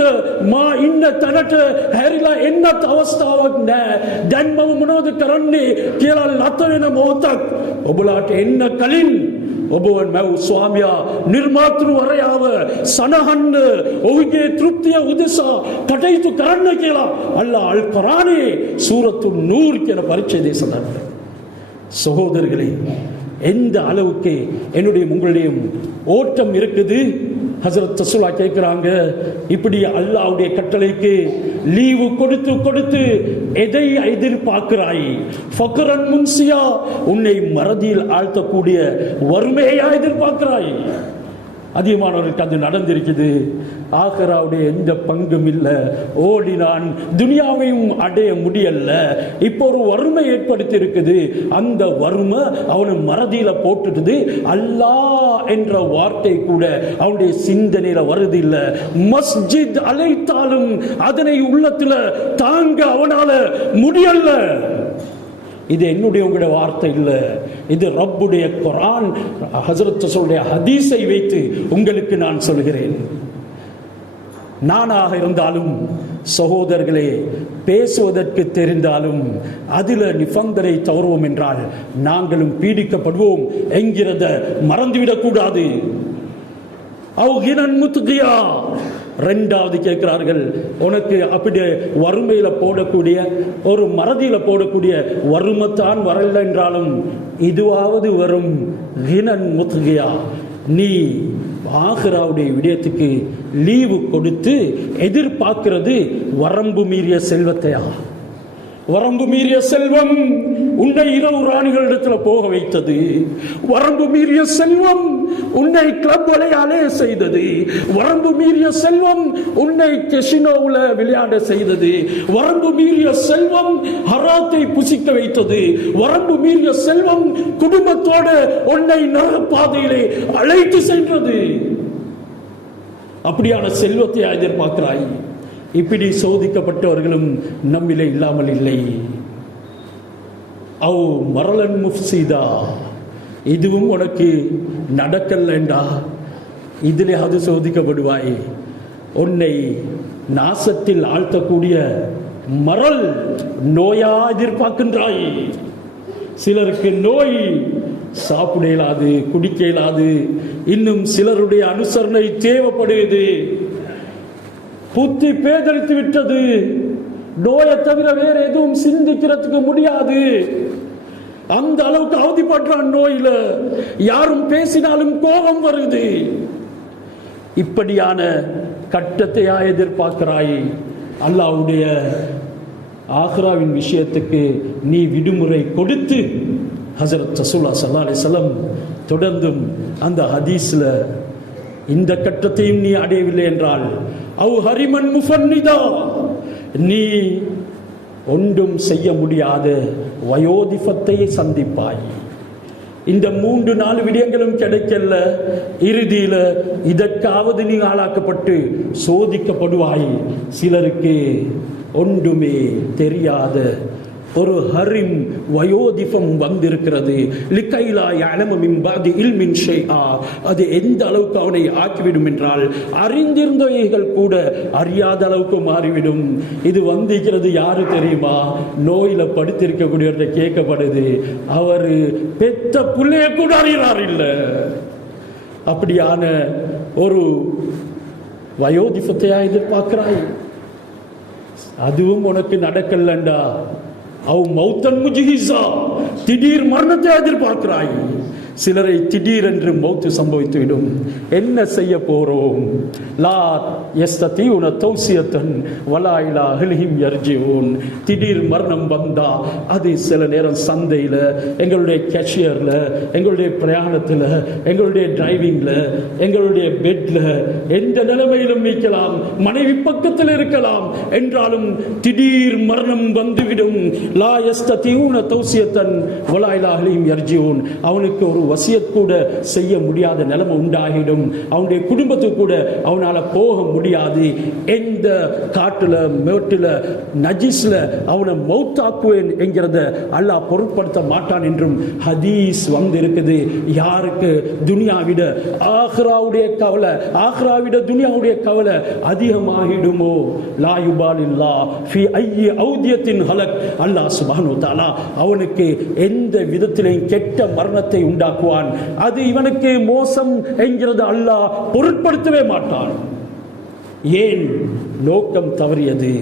මා ඉන්න තැනට හැරිලා එන්නත් අවස්ථාවක් නැහැ. දැන් මම මොනවද කරන්නේ කියලා ලත වෙන මොහොතක් ඔබලාට එන්න කලින් ඔබවන් මැව් ස්වාමියා නිර්මාතෘවරයාව සනහන්න, ඔහුගේ තෘප්තිය උදෙසා කටයුතු කරන්න කියලා අල්ලාහ් අල් කුර්ආනයේ சூரத்து நூர் என பரிச்சை தேசம். சகோதரர்களே, எந்த அளவுக்கு என்னுடைய உங்களுடைய ஓட்டம் இருக்குது? ஹஸரத் ரசூலுல்லாஹ் கேட்கிறாங்க, இப்படி அல்லாஹ்வுடைய கட்டளைக்கு லீவு கொடுத்து எதை எதிர்பார்க்கிறாய்? ஃபக்ரன் முன்சியா, உன்னை மறதியில் ஆழ்த்தக்கூடிய வறுமையா எதிர்பார்க்கிறாய்? அதிகமானவர்களுக்கு அது நடந்திருக்குது. ஆகிராவுடைய எந்த பங்கும் இல்லை. ஓடினான், துனியாவையும் அடைய முடியல. இப்போ ஒரு வறுமை ஏற்படுத்தி இருக்குது. அந்த வறுமை அவனை மறதியில போட்டுடுது. அல்லாஹ் என்ற வார்த்தை கூட அவனுடைய சிந்தனையில வருது இல்ல. மஸ்ஜித் அழைத்தாலும் அதனை உள்ளத்துல தாங்க அவனால முடியல. இது என்னுடைய உங்களுடைய வார்த்தை இல்லை, இது ரப்புடைய குர்ஆன் ஹஸரத் ரசூலுடைய ஹதீஸை வைத்து உங்களுக்கு நான் சொல்கிறேன். நானாக இருந்தாலும் சகோதரர்களே, பேசுவதற்கு தெரிந்தாலும் அதில் நிபந்தனை தவறுவோம் என்றால் நாங்களும் பீடிக்கப்படுவோம் என்கிறத மறந்துவிடக் கூடாது. ரெண்டாவது கேட்கிறார்கள், உனக்கு அப்படி வறுமையில போடக்கூடிய ஒரு மறதியில போடக்கூடிய வறுமைத்தான் வரல என்றாலும் இதுவாவது வரும். கினன் முத்கியா, நீ ஆகிராவுடைய விடயத்துக்கு லீவு கொடுத்து எதிர்பார்க்கிறது வரம்பு மீறிய செல்வத்தையா? வரம்பு மீறிய செல்வம் உன்னை இரவு ராணிகளிடத்தில் போக வைத்தது. வரம்பு மீறிய செல்வம் உன்னை கிளப் விளையாட செய்தது. வரம்பு மீறிய செல்வம் உன்னை கெசினோவில் விளையாட செய்தது. வரம்பு மீறிய செல்வம் ஹராத்தை புசிக்க வைத்தது. வரம்பு மீறிய செல்வம் குடும்பத்தோடு உன்னை நரபாதையிலே அழைத்து சென்றது. அப்படியான செல்வத்தை எதிர்பார்க்கிறாய். இப்படி சோதிக்கப்பட்டவர்களும் நம்மிலே இல்லாமல் இல்லை. அவ் மரலன் முஃப்சிதா, இதுவும் உனக்கு நடக்கலண்டா, இதிலேயாவது சோதிக்கப்படுவாய். உன்னை நாசத்தில் ஆழ்த்தக்கூடிய மரல் நோயா எதிர்பார்க்கின்றாய். சிலருக்கு நோய் சாப்பிட இயலாது, குடிக்க இயலாது. இன்னும் சிலருடைய அனுசரணை தேவைப்படுகிறது. புத்தி பேதலித்து விட்டது. நோயை தவிர வேற எதுவும் சிந்திக்கிறதுக்கு முடியாது. அந்த அளவுக்கு அவதிப்படுறான் நோயில. யாரும் பேசினாலும் கோபம் வருது. இப்படியான கட்டத்தையா எதிர்பார்க்கிறாய்? அல்லாஹ்வுடைய ஆக்ராவின் விஷயத்துக்கு நீ விடுமுறை கொடுத்து, ஹஜரத் ரசூலுல்லாஹி ஸல்லல்லாஹு அலைஹி வஸல்லம் தொடர்ந்தும் அந்த ஹதீஸ்ல இந்த கட்டத்தையும் நீ அடையவில்லை என்றால் அவ் ஹரிமன் முஃபன்னிதா, நீ ஒன்றும் செய்ய முடியாத வயோதிபத்தை சந்திப்பாய். இந்த 3-4 விடயங்களும் கிடைக்கல, இறுதியில இதற்காவது நீ ஆளாக்கப்பட்டு சோதிக்கப்படுவாய். சிலருக்கு ஒன்றுமே தெரியாத ஒரு ஹரிம் வயோதிபம் வந்திருக்கிறது. லிகைலா யஅலம மின் பாதி இல்மின் ஷைஆ, அது எந்த அளவுக்கு அவனை ஆக்கிவிடும் என்றால் அறிந்திருந்தவைகள் கூட அறியாத அளவுக்கு மாறிவிடும். இது வந்திருக்கிறது யாரு தெரியுமா? நோயில படுத்திருக்கக்கூடியவர்கிட்ட கேட்கப்படுது, அவரு பெத்த புள்ளைய கூட அறிகிறார் இல்ல. அப்படியான ஒரு வயோதிபத்தையா எதிர்பார்க்கிறாய்? அதுவும் உனக்கு நடக்கலண்டா அவ் மௌத்தன் முஜ்ஹிஸா, திடீர் மரணத்தை எதிர்பார்க்கிறாய். சிலரை திடீரென்று மௌத்து சம்பவித்துவிடும். என்ன செய்ய போறோம்? லா யஸ்ததீஉன தௌசியத்தன் வலா இலா அஹ்லிஹிம் யர்ஜிஊன். திடீர் மரணம் வந்தா அது சில நேரம் சந்தையில், எங்களுடைய கேஷியர்ல, எங்களுடைய பிரயாணத்தில், எங்களுடைய டிரைவிங்ல, எங்களுடைய பெட்ல, எந்த நிலைமையிலும் நீக்கலாம். மனைவி பக்கத்தில் இருக்கலாம். என்றாலும் திடீர் மரணம் வந்துவிடும். லா யஸ்ததீஉன தௌசியத்தன் வலா இலா அஹ்லிஹிம் யர்ஜிஊன். அவனுக்கு ஒரு வசியத் கூட செய்ய முடியாத நிலைமை உண்டாகிடும். அவனுடைய குடும்பத்துக்கு கூட அவனால போக முடியாது. எந்த காட்டுல, மேட்டுல, நஜிஸ்ல அவனை மௌத்தாக்குவேன் என்கிறத அல்லாஹ் பொருட்படுத்த மாட்டான் என்றும் ஹதீஸ் வந்து இருக்குது. யாருக்கு துனியாவிட ஆக்ராவுடைய கவலை, ஆக்ராவிட துனியாவுடைய கவலை அதிகமாகிடுமோ, லா யுபாலில்லா ஃபி ஐயி ஔதியத்தின் ஹலக், அல்லாஹ் சுப்ஹானஹு வ தஆலா அவனுக்கு எந்த விதத்திலேயும் கெட்ட மரணத்தை உண்டாக்குவான். அது இவனுக்கு மோசம் என்கிறது அல்லாஹ் பொருட்படுத்தவே மாட்டான். ஏன்? நோக்கம் தவறியது.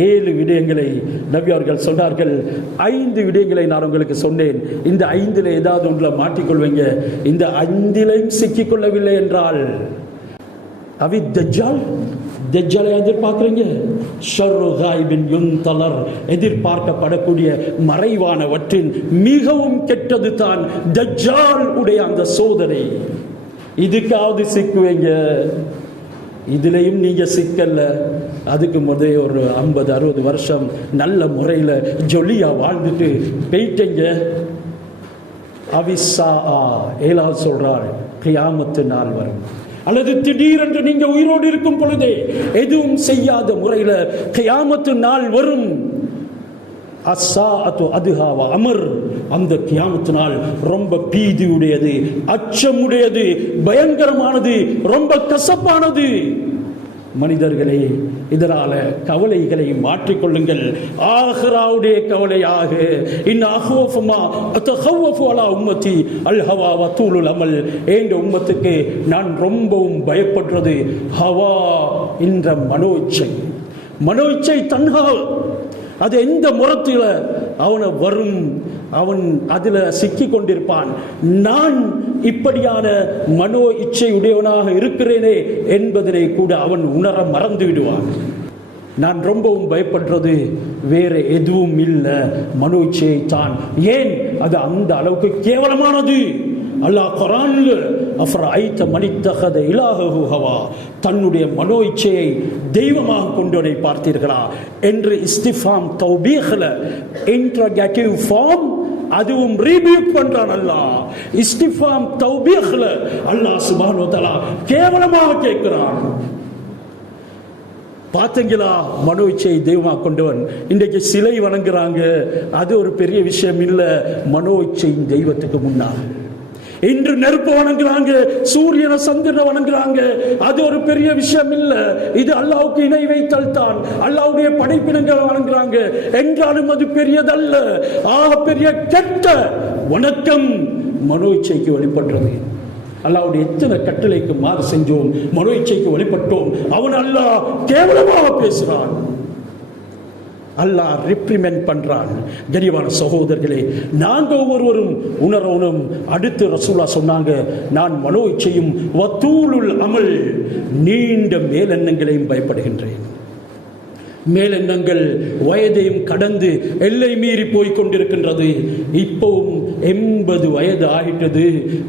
7 விடயங்களை நபி அவர்கள் சொன்னார்கள். 5 விடயங்களை நான் உங்களுக்கு சொன்னேன். இந்த 5ல ஏதாவது ஒன்றில் மாட்டிக்கொள்வீங்க. இந்த 5லையும் சிக்கிக்கொள்ளவில்லை என்றால் அவி தஜ்ஜால், தஜ்ஜாலை எதிர்பார்க்கிறீங்க. ஷர்ரு காயிபின் யுன்தலர், எதிர்பார்க்கப்படக்கூடிய மறைவானவற்றின் மிகவும் கெட்டது தான் தஜ்ஜால் உடைய அந்த சோதனை. இதுக்காவது சிக்குவீங்க. இதுலையும் நீங்க சிக்கல. அதுக்கு முதல் ஒரு 50-60 வருஷம் நல்ல முறையில் ஜொலியா வாழ்ந்துட்டு போயிட்டீங்க. அவிசா 7வது சொல்றார், கியாமத்து நாள் வரும். அல்லது திடீரென்று நீங்க உயிரோடு இருக்கும் பொழுதே எதுவும் செய்யாத முறையில் கியாமத்து நாள் வரும். அஸ்ஸாஅத்து அதுஹா வ அமர், அந்த கியாமத்து நாள் ரொம்ப பீதியுடையது, அச்சமுடையது, பயங்கரமானது, ரொம்ப கசப்பானது. மனிதர்களே, இதனால கவலைகளை மாற்றிக்கொள்ளுங்கள். ஆகிராவுடைய கவலையாக இன் அஹ்வஃபுமா அத்தஹவ்வஃபு அலா உம்மத்தி அல் ஹவா வ தூலுல் அமல், என்ற உம்மத்துக்கு நான் ரொம்பவும் பயப்படுறது ஹவா என்ற மனோ இச்சை. மனோ இச்சை தன்ஹா, அது எந்த முறத்தில் அவனை வரும், அவன் அதில் சிக்கி கொண்டிருப்பான். நான் இப்படியான மனோ இச்சை உடையவனாக இருக்கிறேனே என்பதனை கூட அவன் உணர மறந்து விடுவான். நான் ரொம்பவும் பயப்படுறது வேற எதுவும் இல்லை, மனோ இச்சையை தான். ஏன் அது அந்த அளவுக்கு கேவலமானது? அல்லாஹ் குர்ஆன்ல அஃபரைத மனித்தகத இலாஹு ஹவா, தன்னுடைய மனோ இச்சையை தெய்வமாக கொண்டவனை பார்த்தீர்களா என்று இஸ்திஃபாம் தௌபீஹ்ல இன்ட்ரோகேட்டிவ் ஃபார்ம் அதுவும் ரீபியூட் பண்றான் அல்லாஹ். இஸ்திஃபாம் தௌபீஹ்ல அல்லாஹ் சுப்ஹானஹு வ தஆலா கேவலமாக கேட்கிறான். பார்த்தீங்களா, மனோ இச்சையை தெய்வமாக கொண்டவன். இன்றைக்கு சிலை வணங்குறாங்க, அது ஒரு பெரிய விஷயம் இல்லை மனோ இச்சையின் தெய்வத்துக்கு முன்னால். இன்று நெருப்பு வணங்குறாங்க, சூரியனை சந்திரனை வணங்குறாங்க, அது ஒரு பெரிய விஷயம் இல்ல. இது அல்லாஹ்வுக்கு இணை வைத்தல் தான். அல்லாஹ்வுடைய படைப்பினங்களை வணங்குறாங்க என்றாலும் அது பெரியதல்ல. ஆக பெரிய கெட்ட வணக்கம் மனோ இச்சைக்கு வழிபடுறது. அல்லாஹ்வுடைய எத்தனை கட்டளைக்கு மாறு செஞ்சோம், மனோ இச்சைக்கு வழிபட்டோம். அவன் அல்லாஹ் கேவலமாக பேசுறான், அல்லாஹ் ரிப்ரிமெண்ட் பண்றான். கனிவான சகோதரர்களே, நாங்க ஒவ்வொருவரும் உணரணும். அடுத்து ரசூலுல்லாஹ் சொன்னாங்க, நான் மனோ இச்சையும் வத்தூலுல் அமல், நீண்ட மேலெண்ணங்களையும் பயப்படுகின்றேன். மேலெண்ணங்கள் வயதையும் கடந்து எல்லை மீறி போய் கொண்டிருக்கின்றது. இப்பவும் 80 வயது ஆகிட்டது,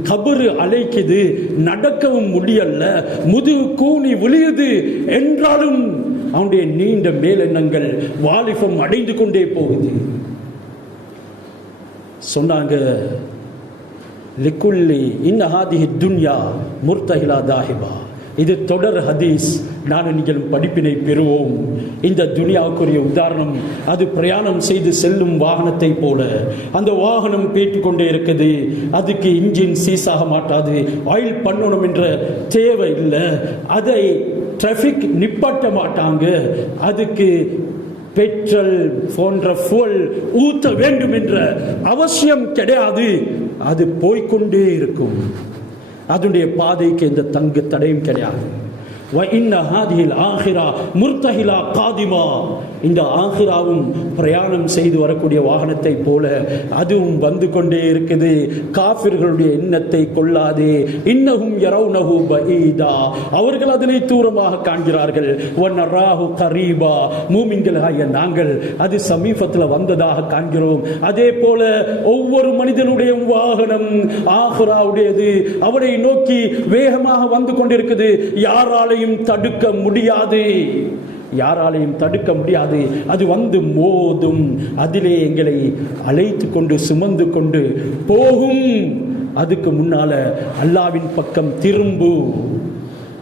கபரு அழைக்குது, நடக்கவும் முடியல, முதுகு கூனி விழியுது என்றாலும் அவனுடைய நீண்ட மேலெண்ணங்கள் வாலிபம் அடைந்து கொண்டே போகுது. சொன்னாங்க, லிக்குல்லி இன்னஹாதிஹி துன்யா முர்தஹிலா தாஹிபா. இது தொடர் ஹதீஸ், நான் நீங்களும் படிப்பினை பெறுவோம். இந்த துனியாவுக்குரிய உதாரணம், அது பிரயாணம் செய்து செல்லும் வாகனத்தை போல. அந்த வாகனம் பேட்டிக்கொண்டே இருக்குது, அதுக்கு இன்ஜின் சீஸாக மாட்டாது, ஆயில் பண்ணணும் என்ற தேவை இல்லை, அதை டிராஃபிக் நிப்பாட்ட மாட்டாங்க, அதுக்கு பெட்ரோல் போன்ற fuel ஊத்த வேண்டும் என்ற அவசியம் கிடையாது. அது போய்கொண்டே இருக்கும், அதனுடைய பாதைக்கு எந்த தங்கு தடையும் கிடையாது. இந்த ஆகிராவும் பிரயாணம் செய்து வரக்கூடிய வாகனத்தை போல அதுவும் வந்து கொண்டே இருக்குது. காஃபிர்களுடைய எண்ணத்தை கொள்ளாதே. இன்னஹும் யரவுனஹு பஈதா, அவர்கள் அதனை தூரமாக காண்கிறார்கள். வனராஹு கரீபா, மூமின்களாகிய நாங்கள் அது சமீபத்தில் வந்ததாக காண்கிறோம். அதே போல ஒவ்வொரு மனிதனுடைய வாகனம் ஆகிராவுடையது, அவனை நோக்கி வேகமாக வந்து கொண்டிருக்குது. யாராலையும் தடுக்க முடியாது, யாராலையும் தடுக்க முடியாது. அது வந்து மோதும், அதிலே எங்களை அழைத்து கொண்டு சுமந்து கொண்டு போகும். அதுக்கு முன்னால அல்லாவின் பக்கம் திரும்பு.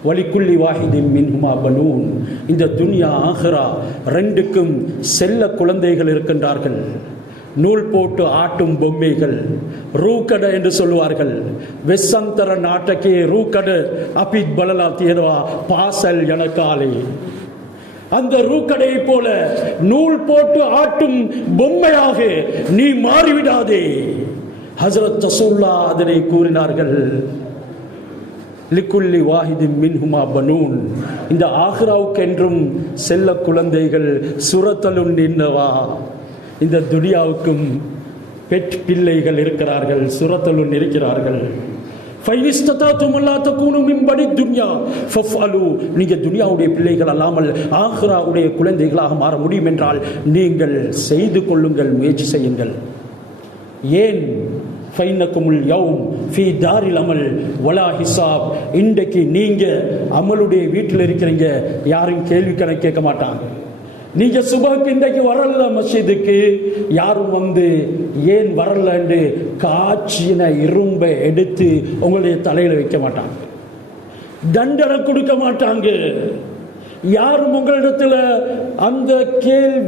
வலிக்குள்ளி வாஹிதின் மின்ஹுமா பனூன். இந்த துன்யா ஆஹிரா ரெண்டுக்கும் செல்ல குழந்தைகள் இருக்கின்றார்கள், நூல் போட்டு ஆட்டும் பொம்மைகள், ரூக்கட என்று சொல்லுவார்கள். வெசந்தர நாட்டக்கே ரூக்கட அபித் பலலா தேர்வா பாசல் எனக்காலே. அந்த ரூக்கடை போல நூல் போட்டு ஆட்டும் பொம்மையாக நீ மாறிவிடாதே. ஹஜ்ரத் ரசூலுல்லாஹ் அதனை கூறினார்கள். லிக்குல்லி வாஹிதின் மின்ஹுமா பனூன். இந்த ஆஹிராவுக்கு என்றும் செல்ல குழந்தைகள் சுரத்தலுன் நின்னவா. இந்த துனியாவுக்கும் பெட் பிள்ளைகள் இருக்கிறார்கள், சுரத்தலுன் இருக்கிறார்கள். நீங்க துனியாவுடைய பிள்ளைகள் அல்லாமல் ஆஹிராவுடைய குழந்தைகளாக மாற முடியும் என்றால் நீங்கள் செய்து கொள்ளுங்கள், முயற்சி செய்யுங்கள். ஏன் ஃபைனக்குமுல் யௌம் ஃபீ தாரில் அமல் வலா ஹிசாப். இன்றைக்கு நீங்க அமலுடைய வீட்டில் இருக்கிறீங்க, யாரும் கேள்வி கணக்கு கேட்க மாட்டாங்க. நீங்க சுபஹுக்கு இன்றைக்கு வரல மஸ்ஜிதுக்கு, யாரும் வந்து ஏன் வரல என்று காய்ச்சின இரும்பை எடுத்து உங்களுடைய தலையில வைக்க மாட்டாங்க, தண்டனை கொடுக்க மாட்டாங்க. யாரும் உங்களிடத்துல அந்த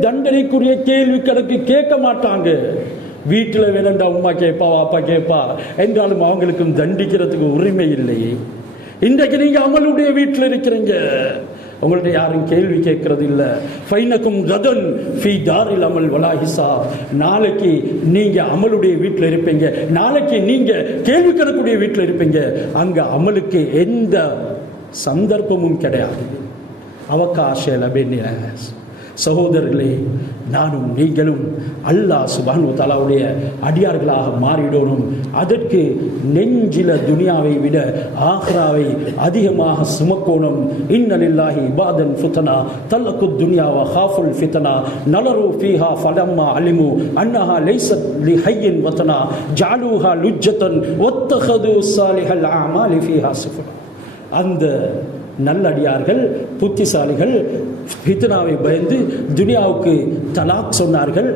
தண்டனைக்குரிய கேள்வி கணக்கு கேட்க மாட்டாங்க. வீட்டில் வேணண்டா உமா கேட்பா வாப்பா கேட்பா என்றாலும் அவங்களுக்கும் தண்டிக்கிறதுக்கு உரிமை இல்லை. இன்றைக்கு நீங்க அமலுடைய வீட்டில் இருக்கிறீங்க, உங்கள்ட்ட யாரும் கேள்வி கேட்கறது இல்ல. ஃபைனக்கும் கதன் ஃபீ தாரில் அமல் வலா ஹிசாப். நாளைக்கு நீங்க அமலுடைய வீட்டில் இருப்பீங்க, நாளைக்கு நீங்க கேள்வி கணக்குடைய வீட்டில் இருப்பீங்க. அங்க அமலுக்கு எந்த சந்தர்ப்பமும் கிடையாது. அவகாச லபெனியஸ், சகோதரர்களே, நானும் நீங்களும் அல்லாஹ் சுப்ஹானஹு வ தஆலாவுடைய அடியார்களாக மாறிடணும். அதற்கு நெஞ்சில துனியாவை விட ஆஹ்ராவை அதிகமாக சுமக்கணும். இன்னலில்லாஹி இபாதன் ஃபுதனா தலகு துன்யா வ ஹாஃபுல் ஃபித்னா நலரு ஃபீஹா ஃபலம்மா அலிமு அன்னஹா லைஸத் லிஹய்யின் வதனா ஜஅலூஹா லுஜ்ஜதன் வத்தஹது ஸாலிஹல் அமாலி ஃபீஹா சுஃபனா. அந்த நல்லடியார்கள், புத்திசாலிகள் ஃபித்னாவை பயந்து துனியாவுக்கு தலாக் சொன்னார்கள்.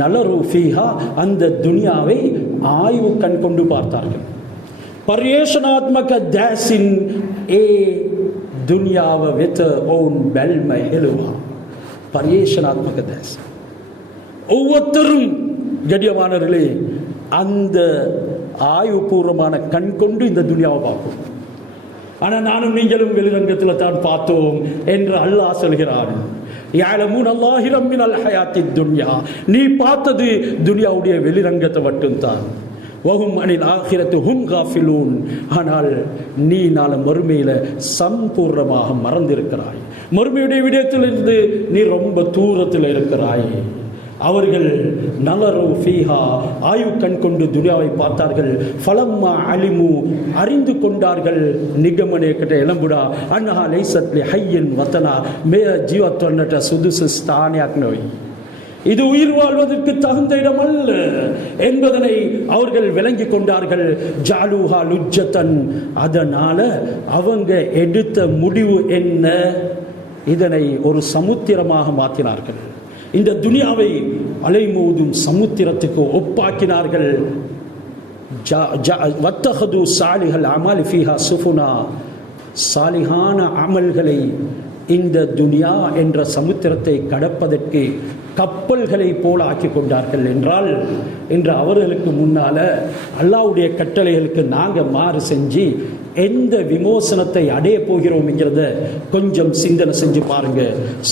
நலரு ஃபீஹா, அந்த துனியாவை ஆய்வு கண் கொண்டு பார்த்தார்கள். பரியேஷனாத்மக தாசின் ஏ துனியாவ வித் ஓன் பெல்ம ஹெலுவா. பரியேஷனாத்மக தாஸ். ஒவ்வொருத்தரும் கண்ணியமானவர்களே அந்த ஆய்வுபூர்வமான கண் கொண்டு இந்த துனியாவை பார்ப்போம். ஆனால் நானும் நீங்களும் வெளிரங்கத்தில் தான் பார்த்தோம் என்று அல்லாஹ் சொல்கிறான். யஅலமூன ஸாஹிரம் மினல் ஹயாத்தித் துன்யா. நீ பார்த்தது துனியாவுடைய வெளிரங்கத்தை மட்டும்தான். வஹும் அனில் ஆகிரத்தி ஹும் காஃபிலூன். ஆனால் நீ நாளை மறுமையில் சம்பூர்ணமாக மறந்திருக்கிறாய். மறுமையுடைய விடயத்திலிருந்து நீ ரொம்ப தூரத்தில் இருக்கிறாய். அவர்கள் நலரு ஃபீஹா, ஆய்வு கண் கொண்டு துனியாவை பார்த்தார்கள். ஃபலம்மா அலிமு, அறிந்து கொண்டார்கள். நிகமனே கிட்ட எலம்புடா அன்னஹா லைஸத் லிஹய்யின் வதனா மே ஜீவத்தொன்னட்ட சுதுசு ஸ்தானியாக் நோய். இது உயிர் வாழ்வதற்கு தகுந்த இடம் அல்ல என்பதனை அவர்கள் விளங்கி கொண்டார்கள். ஜஅலூஹா லுஜ்ஜதன். அதனால அவங்க எடுத்த முடிவு என்ன? இதனை ஒரு சமுத்திரமாக மாற்றினார்கள். இந்த துனியாவை அலைமோதும் சமுத்திரத்துக்கு ஒப்பாக்கினார்கள். வத்தஹது சாலிஹல் அமாலி ஃபீஹா சுஃபுனா. சாலிஹான அமல்களை இந்த துனியா என்ற சமுத்திரத்தை கடப்பதற்கு கப்பல்களை போல ஆக்கி கொண்டார்கள். என்றால் இன்று அவர்களுக்கு முன்னால அல்லாஹ்வுடைய கட்டளைகளுக்கு நாங்கள் மாறு செஞ்சு எந்த விமோசனத்தை அடைய போகிறோம் என்கிறத கொஞ்சம் சிந்தனை செஞ்சு பாருங்க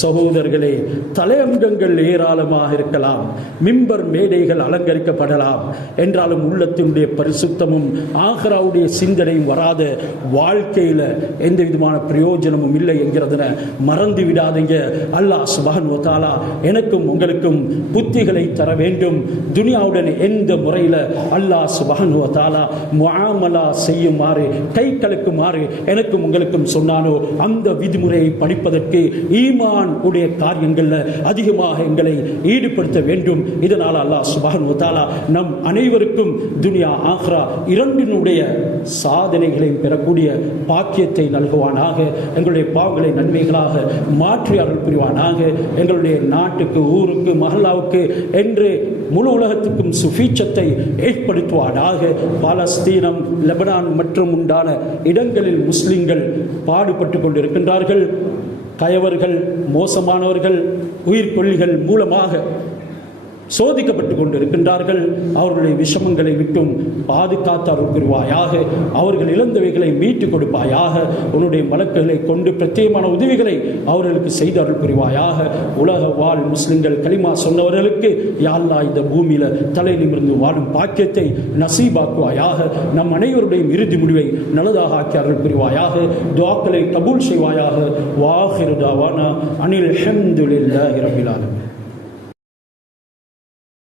சகோதரர்களே. தலையங்கங்கள் ஏராளமாக இருக்கலாம், மிம்பர் மேடைகள் அலங்கரிக்கப்படலாம், என்றாலும் உள்ளத்தினுடைய பரிசுத்தமும் ஆஹ்ராவுடைய சிந்தனையும் வராத வாழ்க்கையில் எந்த விதமான பிரயோஜனமும் இல்லை என்கிறத மறந்து விடாதீங்க. அல்லாஹ் சுப்ஹானஹு வ தஆலா எனக்கும் உங்களுக்கும் புத்திகளை தர வேண்டும். துனியாவுடன் எந்த முறையில் அல்லாஹ் சுப்ஹானஹு வ தஆலா முஆமலா செய்யுமாறு, கை கலக்குமாறு எனக்கும் உங்களுக்கும் சொன்னானோ அந்த விதிமுறையை படிப்பதற்கு ஈமான் உடைய காரியங்கள்ல அதிகமாக எங்களை ஈடுபடுத்த வேண்டும். இதனால் அல்லாஹ் சுப்ஹானஹு வ தஆலா நம் அனைவருக்கும் துனியா ஆஹ்ரா இரண்டினுடைய சாதனைகளையும் பெறக்கூடிய பாக்கியத்தை நல்குவானாக. எங்களுடைய பாவங்களை நன்மைகளாக மாற்றி அருள் புரிவானாக. எங்களுடைய நாட்டுக்கு, ஊருக்கு, மஹல்லாவுக்கு என்று முழு உலகத்துக்கும் சுபீட்சத்தை ஏற்படுத்துவானாக. பாலஸ்தீனம், லெபனான் மற்றும் உண்டான இடங்களில் முஸ்லிம்கள் பாடுபட்டு கொண்டிருக்கின்றார்கள். கயவர்கள், மோசமானவர்கள், உயிர்கொல்லிகள் மூலமாக சோதிக்கப்பட்டு கொண்டிருக்கின்றார்கள். அவர்களுடைய விஷமங்களை விட்டும் பாதுகாத்து அருள் புரிவாயாக. அவர்கள் இழந்தவைகளை மீட்டுக் கொடுப்பாயாக. உன்னுடைய மலக்குகளை கொண்டு பிரத்யேகமான உதவிகளை அவர்களுக்கு செய்து அருள் புரிவாயாக. உலக வாழ் முஸ்லிம்கள் கலிமா சொன்னவர்களுக்கு யா அல்லாஹ் இந்த பூமியில தலை நிமிர்ந்து வாழும் பாக்கியத்தை நசீபாக்குவாயாக. நம் அனைவருடைய இறுதி முடிவை நல்லதாக ஆக்கி அருள் புரிவாயாக. துஆக்களை கபூல் செய்வாயாக. வாஹிரு தாவானா அனில் ஹம்துலில்லாஹி ரப்பில் ஆலமீன்.